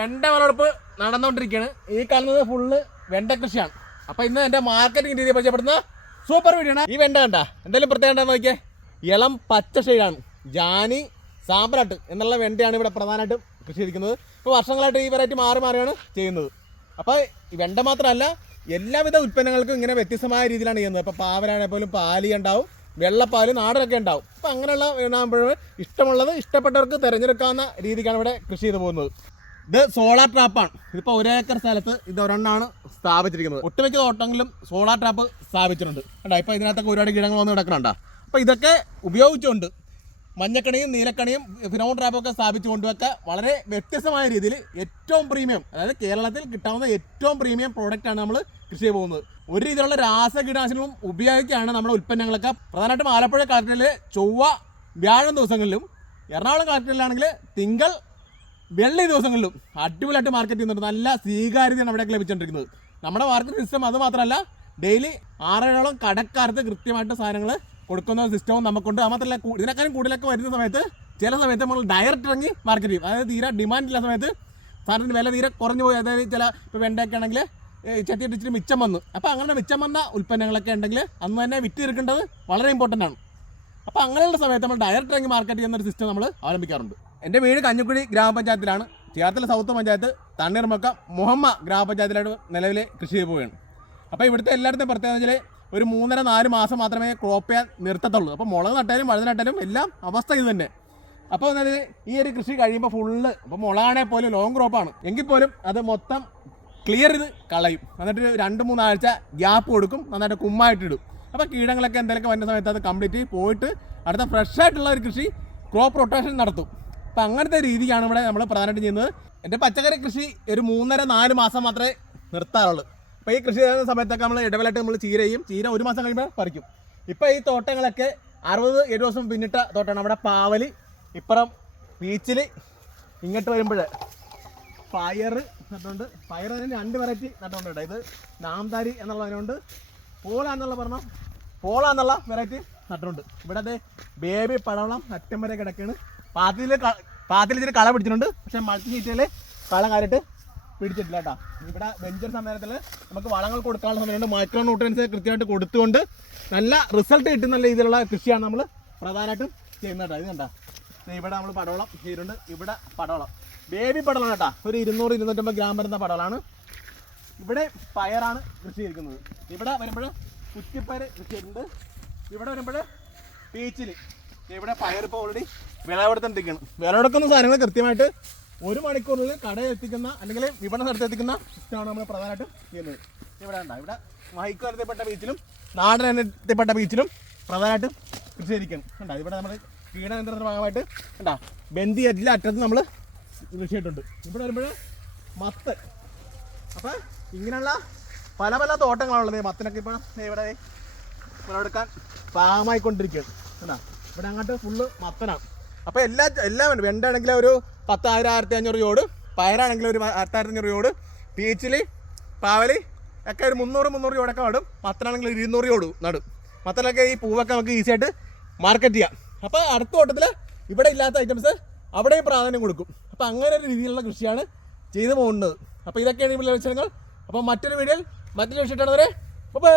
വെണ്ട വിളവെടുപ്പ് നടന്നുകൊണ്ടിരിക്കുകയാണ്. ഈ കാണുന്നത് ഫുള്ള് വെണ്ട കൃഷിയാണ്. അപ്പോൾ ഇന്ന് എൻ്റെ മാർക്കറ്റിംഗ് രീതിയെ പരിചയപ്പെടുന്ന സൂപ്പർ വീഡിയോ ആണ്. ഈ വെണ്ട കണ്ട എന്തെങ്കിലും പ്രത്യേകം ഉണ്ടെന്ന് നോക്കിയേ, ഇളം പച്ച ഷെയ്ഡാണ്. ജാനി സാമ്പ്രാട്ട് എന്നുള്ള വെണ്ടയാണ് ഇവിടെ പ്രധാനമായിട്ടും കൃഷി ചെയ്തിരിക്കുന്നത്. ഇപ്പോൾ വർഷങ്ങളായിട്ട് ഈ വെറൈറ്റി മാറി മാറിയാണ് ചെയ്യുന്നത്. അപ്പോൾ ഈ വെണ്ട മാത്രമല്ല, എല്ലാവിധ ഉൽപ്പന്നങ്ങൾക്കും ഇങ്ങനെ വ്യത്യസ്തമായ രീതിയിലാണ് ചെയ്യുന്നത്. ഇപ്പോൾ പാവലാണെങ്കിൽ പോലും പാലി ഉണ്ടാവും, വെള്ളപ്പാല്, നാടനൊക്കെ ഉണ്ടാവും. അപ്പോൾ അങ്ങനെയുള്ള വീണാകുമ്പോൾ ഇഷ്ടമുള്ളത് ഇഷ്ടപ്പെട്ടവർക്ക് തിരഞ്ഞെടുക്കാവുന്ന രീതിക്കാണ് ഇവിടെ കൃഷി ചെയ്ത് പോകുന്നത്. ഇത് സോളാർ ട്രാപ്പാണ്. ഇതിപ്പോൾ 1 ഏക്കർ സ്ഥലത്ത് ഇത് ഒരെണ്ണമാണ് സ്ഥാപിച്ചിരിക്കുന്നത്. ഒട്ടുമിക്ക തോട്ടങ്ങളിലും സോളാർ ട്രാപ്പ് സ്ഥാപിച്ചിട്ടുണ്ട് കേട്ടോ. ഇപ്പോൾ ഇതിനകത്തൊക്കെ ഒരുപാട് കീടങ്ങൾ വന്ന് കിടക്കണുണ്ടോ. അപ്പോൾ ഇതൊക്കെ ഉപയോഗിച്ചുകൊണ്ട് മഞ്ഞക്കണിയും നീലക്കണിയും ഫിനോൺ ട്രാപ്പൊക്കെ സ്ഥാപിച്ചു കൊണ്ടുവൊക്കെ വളരെ വ്യത്യസ്തമായ രീതിയിൽ ഏറ്റവും പ്രീമിയം, അതായത് കേരളത്തിൽ കിട്ടാവുന്ന ഏറ്റവും പ്രീമിയം പ്രോഡക്റ്റാണ് നമ്മൾ കൃഷി ചെയ്ത് പോകുന്നത്. ഒരു രീതിയിലുള്ള രാസകീടനാശിനികളും ഉപയോഗിക്കുകയാണ് നമ്മുടെ ഉൽപ്പന്നങ്ങളൊക്കെ. പ്രധാനമായിട്ടും ആലപ്പുഴ കളക്ടറിൽ ചൊവ്വ വ്യാഴം ദിവസങ്ങളിലും, എറണാകുളം കളക്ടറിലാണെങ്കിൽ തിങ്കൾ വെള്ളി ദിവസങ്ങളിലും അടിപൊളിയായിട്ട് മാർക്കറ്റ് ചെയ്യുന്നുണ്ട്. നല്ല സ്വീകാര്യതയാണ് അവിടെയൊക്കെ ലഭിച്ചുകൊണ്ടിരിക്കുന്നത്. നമ്മുടെ മാർക്കറ്റ് സിസ്റ്റം അത് മാത്രമല്ല, ഡെയിലി 6-7 കടക്കാർക്ക് കൃത്യമായിട്ട് സാധനങ്ങൾ കൊടുക്കുന്ന സിസ്റ്റവും നമുക്കുണ്ട്. അത് മാത്രമല്ല, ഇതിനേക്കാളും കൂടുതലൊക്കെ വരുന്ന സമയത്ത് ചില സമയത്ത് നമ്മൾ ഡയറക്റ്റ് ഇറങ്ങി മാർക്കറ്റ് ചെയ്യും. അതായത് തീരെ ഡിമാൻഡില്ല സമയത്ത് സാധനത്തിന് വില തീരെ കുറഞ്ഞു പോയി, അതായത് ചില ഇപ്പോൾ വെണ്ടയൊക്കെ ആണെങ്കിൽ ചെത്തിയിട്ടിച്ചിട്ട് മിച്ചം വന്നു. അപ്പോൾ അങ്ങനെ മിച്ചം വന്ന ഉൽപ്പന്നങ്ങളൊക്കെ ഉണ്ടെങ്കിൽ അന്ന് തന്നെ വിറ്റ് തീർക്കേണ്ടത് വളരെ ഇമ്പോർട്ടൻ്റ് ആണ്. അപ്പോൾ അങ്ങനെയുള്ള സമയത്ത് നമ്മൾ ഡയറക്റ്റ് ഇറങ്ങി മാർക്കറ്റ് ചെയ്യുന്ന ഒരു സിസ്റ്റം നമ്മൾ അവലംബിക്കാറുണ്ട്. എൻ്റെ വീട് കഞ്ഞിക്കുഴി ഗ്രാമപഞ്ചായത്തിലാണ്. ചേർത്തല സൗത്ത് പഞ്ചായത്ത് തണ്ണീർമുക്കം മുഹമ്മ ഗ്രാമപഞ്ചായത്തിലായിട്ട് നിലവിൽ കൃഷി ചെയ്ത് പോവുകയാണ്. അപ്പോൾ ഇവിടുത്തെ എല്ലായിടത്തും പ്രത്യേകത വെച്ചാൽ ഒരു 3-4 മാസം മാത്രമേ ക്രോപ്പ് ചെയ്യാൻ നിർത്തത്തുള്ളൂ. അപ്പോൾ മുളക് നട്ടാലും വഴുത നട്ടാലും എല്ലാം അവസ്ഥ ഇത് തന്നെ. അപ്പോൾ എന്നാൽ ഈ ഒരു കൃഷി കഴിയുമ്പോൾ ഫുള്ള്, ഇപ്പോൾ മുളകാണെങ്കിൽ പോലും ലോങ് ക്രോപ്പാണ് എങ്കിൽ പോലും അത് മൊത്തം ക്ലിയർ ചെയ്ത് കളയും. എന്നിട്ട് 2-3 ആഴ്ച ഗ്യാപ്പ് കൊടുക്കും, നന്നായിട്ട് കുമ്മായിട്ടിടും. അപ്പോൾ കീടങ്ങളൊക്കെ എന്തെങ്കിലുമൊക്കെ വരുന്ന സമയത്ത് അത് കംപ്ലീറ്റ് പോയിട്ട് അടുത്ത ഫ്രഷ് ആയിട്ടുള്ള ഒരു കൃഷി ക്രോപ്പ് റൊട്ടേഷൻ നടത്തും. അപ്പോൾ അങ്ങനത്തെ രീതിയാണ് ഇവിടെ നമ്മൾ പ്രധാനമായിട്ടും ചെയ്യുന്നത്. എൻ്റെ പച്ചക്കറി കൃഷി ഒരു 3-4 മാസം മാത്രമേ നിർത്താറുള്ളൂ. അപ്പോൾ ഈ കൃഷി ചെയ്യുന്ന സമയത്തൊക്കെ നമ്മൾ ഇടവേളായിട്ട് നമ്മൾ ചീര 1 മാസം കഴിയുമ്പോൾ പറിക്കും. ഇപ്പോൾ ഈ തോട്ടങ്ങളൊക്കെ 60-70 ദിവസം പിന്നിട്ട തോട്ടമാണ്. നമ്മുടെ പാവല്, ഇപ്പുറം ബീച്ചിൽ, ഇങ്ങോട്ട് വരുമ്പോൾ പയർ നട്ടുണ്ട്. പയർ അതിന് 2 വെറൈറ്റി നട്ടുണ്ട് കേട്ടോ. ഇത് നാംതാരി എന്നുള്ളതിനുണ്ട്, പോള എന്നുള്ള വെറൈറ്റി നട്ടുണ്ട്. ഇവിടെ അത് ബേബി പടവളം അറ്റം വരെ കിടക്കുകയാണ്. പാത്തിൽ ഇച്ചിരി കള പിടിച്ചിട്ടുണ്ട്, പക്ഷേ മൾട്ടി ഷീറ്റിൽ കള കാലിട്ട് പിടിച്ചിട്ടില്ല കേട്ടോ. ഇവിടെ വെഞ്ചർ സമയത്തിൽ നമുക്ക് വളങ്ങൾ കൊടുക്കാനുള്ള സമയമുണ്ട്. മൈക്രോ ന്യൂട്രിയൻസ് കൃത്യമായിട്ട് കൊടുത്തുകൊണ്ട് നല്ല റിസൾട്ട് കിട്ടുന്ന രീതിയിലുള്ള കൃഷിയാണ് നമ്മൾ പ്രധാനമായിട്ടും ചെയ്യുന്നത് കേട്ടോ. ഇത് കണ്ടോ, ഇവിടെ നമ്മൾ പടവളം ചെയ്തിട്ടുണ്ട്. ഇവിടെ പടവളം ബേബി പടവളം കേട്ടോ, ഒരു 200-250 ഗ്രാം വരുന്ന പടവളമാണ്. ഇവിടെ പയറാണ് കൃഷി ചെയ്തിരിക്കുന്നത്. ഇവിടെ വരുമ്പോൾ കുറ്റിപ്പയർ കൃഷി ചെയ്തിട്ടുണ്ട്. ഇവിടെ വരുമ്പോൾ പീച്ചിൽ, ഇവിടെ പയർ ഇപ്പോൾ ഓൾറെഡി വിളവെടുത്തിരിക്കുകയാണ്. വിളവെടുക്കുന്ന സാധനങ്ങൾ കൃത്യമായിട്ട് 1 മണിക്കൂറിനുള്ളിൽ കടയിൽ എത്തിക്കുന്ന അല്ലെങ്കിൽ വിപണന സ്ഥലത്ത് എത്തിക്കുന്ന സിസ്റ്റമാണ് നമ്മൾ പ്രധാനമായിട്ടും ചെയ്യുന്നത്. ഇവിടെ ഉണ്ടാവും, ഇവിടെ മൈക്കോരത്തിൽപ്പെട്ട ബീച്ചിലും നാടനത്തിൽപ്പെട്ട ബീച്ചിലും പ്രധാനമായിട്ടും കൃഷി ചെയ്തിരിക്കണം. ഉണ്ടാവും ഇവിടെ നമ്മൾ കീടനിയന്ത്രണത്തിൻ്റെ ഭാഗമായിട്ട് ഉണ്ടാ ബന്ദി അറ്റിലെ അറ്റത്ത് നമ്മൾ കൃഷി ചെയ്തിട്ടുണ്ട്. ഇവിടെ വരുമ്പോൾ മത്ത്. അപ്പോൾ ഇങ്ങനെയുള്ള പല തോട്ടങ്ങളാണുള്ളത്. മത്തിനൊക്കെ ഇപ്പോൾ ഇവിടെ വിളവെടുക്കാൻ പാകമായിക്കൊണ്ടിരിക്കുകയാണ്. എന്താ ഇവിടെ അങ്ങോട്ട് ഫുള്ള് മത്തനാണ്. അപ്പോൾ എല്ലാം വെണ്ട ആണെങ്കിൽ ഒരു 10,000-1,500 ചോട്, പയറാണെങ്കിൽ ഒരു 10,500 ചോട്, പീച്ചിൽ പാവലി ഒക്കെ ഒരു 300 ചോടൊക്കെ നടും. മത്തനാണെങ്കിൽ 200 ചോട് നടും. മത്തനൊക്കെ ഈ പൂവൊക്കെ നമുക്ക് ഈസി ആയിട്ട് മാർക്കറ്റ് ചെയ്യാം. അപ്പോൾ അടുത്ത തോട്ടത്തിൽ ഇവിടെ ഇല്ലാത്ത ഐറ്റംസ് അവിടെയും പ്രാധാന്യം കൊടുക്കും. അപ്പോൾ അങ്ങനെ ഒരു രീതിയിലുള്ള കൃഷിയാണ് ചെയ്തു പോകുന്നത്. അപ്പോൾ ഇതൊക്കെയാണ് ഇവിടെ ലക്ഷ്യങ്ങൾ. അപ്പോൾ മറ്റൊരു വീഡിയോയിൽ മറ്റൊരു വിഷയമാണവരെ ബൈ.